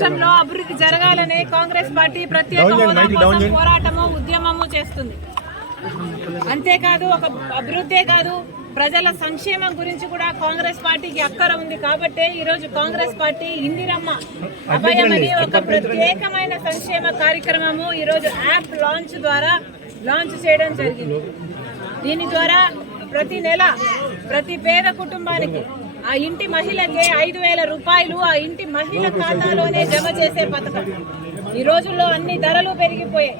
రాష్ట్రంలో అభివృద్ధి జరగాలని కాంగ్రెస్ పార్టీ ప్రత్యేక హోదా కోసం పోరాటము ఉద్యమము చేస్తుంది. అంతేకాదు ఒక అభివృద్ధే కాదు, ప్రజల సంక్షేమం గురించి కూడా కాంగ్రెస్ పార్టీకి అక్కర ఉంది. కాబట్టి ఈరోజు కాంగ్రెస్ పార్టీ ఇందిరమ్మ అభయమని ఒక ప్రత్యేకమైన సంక్షేమ కార్యక్రమము ఈరోజు యాప్ లాంచ్ చేయడం జరిగింది. దీని ద్వారా ప్రతి నెల ప్రతి పేద కుటుంబానికి ఆ ఇంటి మహిళకి 5,000 రూపాయలు ఆ ఇంటి మహిళ ఖాతాలోనే జమ చేసే పథకం. ఈ రోజుల్లో అన్ని ధరలు పెరిగిపోయాయి.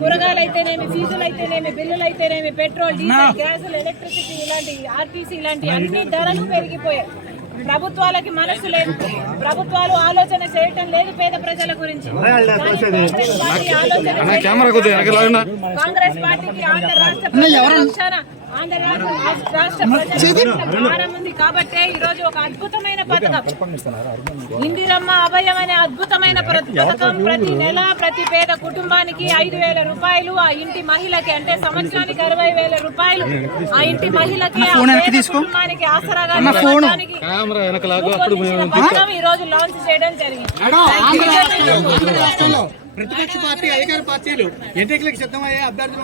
కూరగాయలు అయితేనేమి, ఫీజులు అయితేనేమి, బిల్లులు అయితేనేమి, పెట్రోల్, డీజిల్, గ్యాస్, ఎలక్ట్రిసిటీ ఇలాంటి ఆర్టీసీ ఇలాంటి అన్ని ధరలు పెరిగిపోయాయి. ప్రభుత్వాలకి మనసు లేదు, ప్రభుత్వాలు ఆలోచన చేయటం లేదు పేద ప్రజల గురించి. కాంగ్రెస్ పార్టీకి ఆంధ్ర రాష్ట్ర భారం ఉంది. కాబట్టి ఈ రోజు ఒక అద్భుతమైన పథకం ఇందిరమ్మ అభయం అనే అద్భుతమైన పథకం. ప్రతి నెల ప్రతి పేద కుటుంబానికి 5,000 రూపాయలు ఆ ఇంటి మహిళకి, అంటే సంవత్సరానికి 60,000 రూపాయలు ఆ ఇంటి మహిళకి కుటుంబానికి ఆసరాగా పథకం ఈ రోజు లాంచ్ చేయడం జరిగింది. ప్రతిపక్ష పార్టీ అధికార పార్టీలు ఎన్నికలకు సిద్ధమయ్యే అభ్యర్థులు